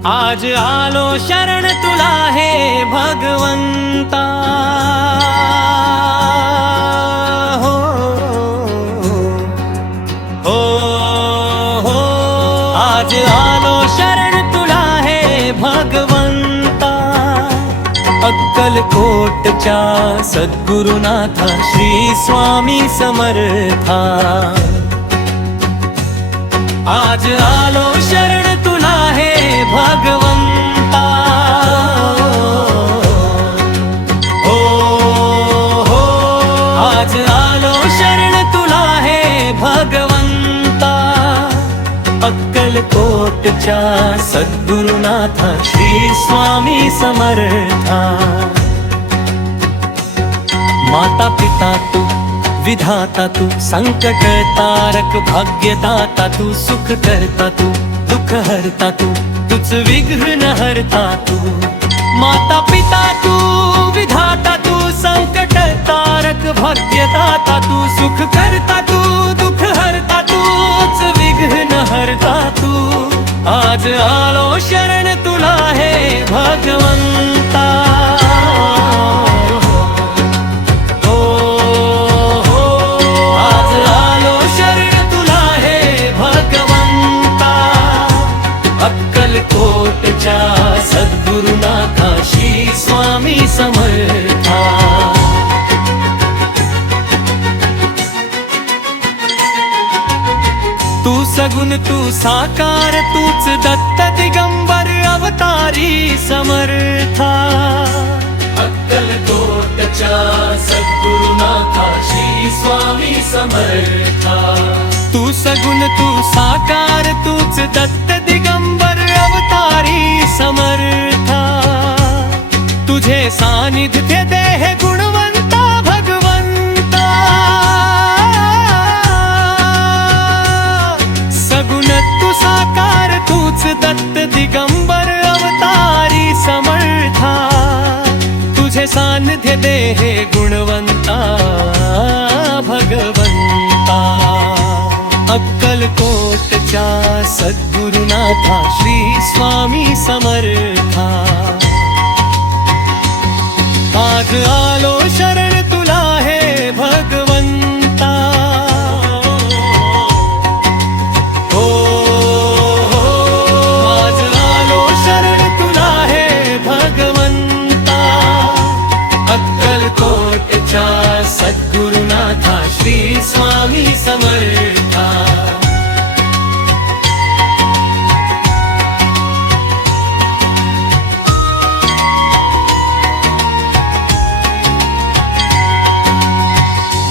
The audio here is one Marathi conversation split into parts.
आज आलो शरण तुला हे भगवंता, हो हो हो आज आलो शरण तुला हे भगवंता। अक्कलकोटच्या सद्गुरुनाथा श्री स्वामी समर्था, आज आलो शरण तुला हे भगवंता, हो हो आज आलो शरण तुला हे भगवंता। अक्कलकोटच्या सद्गुरुनाथा श्री स्वामी समर्था। माता पिता तू, विधाता तू, संकट तारक भाग्यदाता तू, सुख करता तू, दुख हरता तू, तुझ विघ्न हरता तू। माता पिता तू, विधाता तू, संकट तारक भाग्यदाता तू, सुख करता तू, दुख हरता तू, तुझ विघ्न हरता तू। आज आलो शरण तुला हे भगवंता, अक्कलकोटच्या सद्गुरुनाथा श्री स्वामी समर्था। तू सगुण तू साकार, तूच दत्त दिगंबर अवतारी समर्था। अक्कलकोटच्या सद्गुरुनाथा श्री स्वामी समर्था। तू सगुण तू साकार, तूच दत्त दिगंबर अवतारी समर्था। तुझे सानिध्य दे हे गुणवंता भगवंता। सगुण तू साकार, तूच दत्त दिगंबर अवतारी समर्था। तुझे सानिध्य दे हे गुणवंता भगवंता। अक्कलकोटच्या सद्गुरुनाथा श्री स्वामी समर्था। आज आलो शरण तुला हे भगवंता, हो हो आज आलो शरण तुला हे भगवंता। अक्कलकोटच्या सद्गुरुनाथा श्री स्वामी समर्था।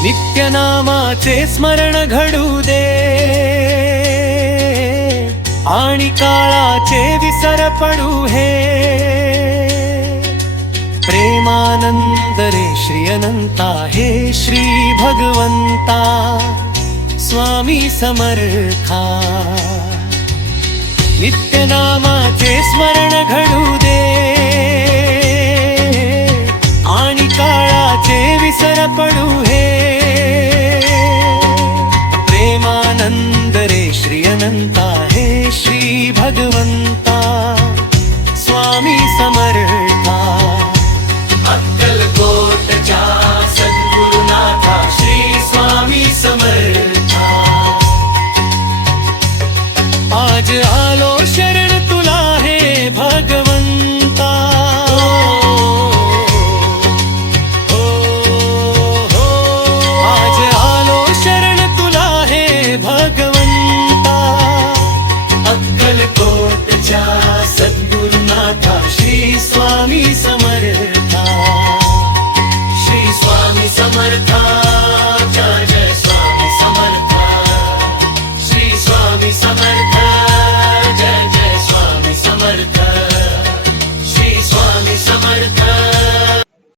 नित्य नामाचे स्मरण घडू दे आणि काळाचे विसर पडू हे। प्रेमानंद रे श्री अनंता हे श्री भगवंता स्वामी समर्था। नित्य नामाचे स्मरण घडू दे आणि काळाचे विसर पडू हे। प्रेमानंद रे श्री अनंता हे श्री भगवंता स्वामी समर्था। अक्कलकोटच्या सद्गुरुनाथा श्री स्वामी समर्था। आज आलो शरण तुला हे भगवंता, हो हो आज आलो शरण तुला हे भगवंता। अक्कलकोटच्या सद्गुरुनाथा श्री स्वामी समर्था।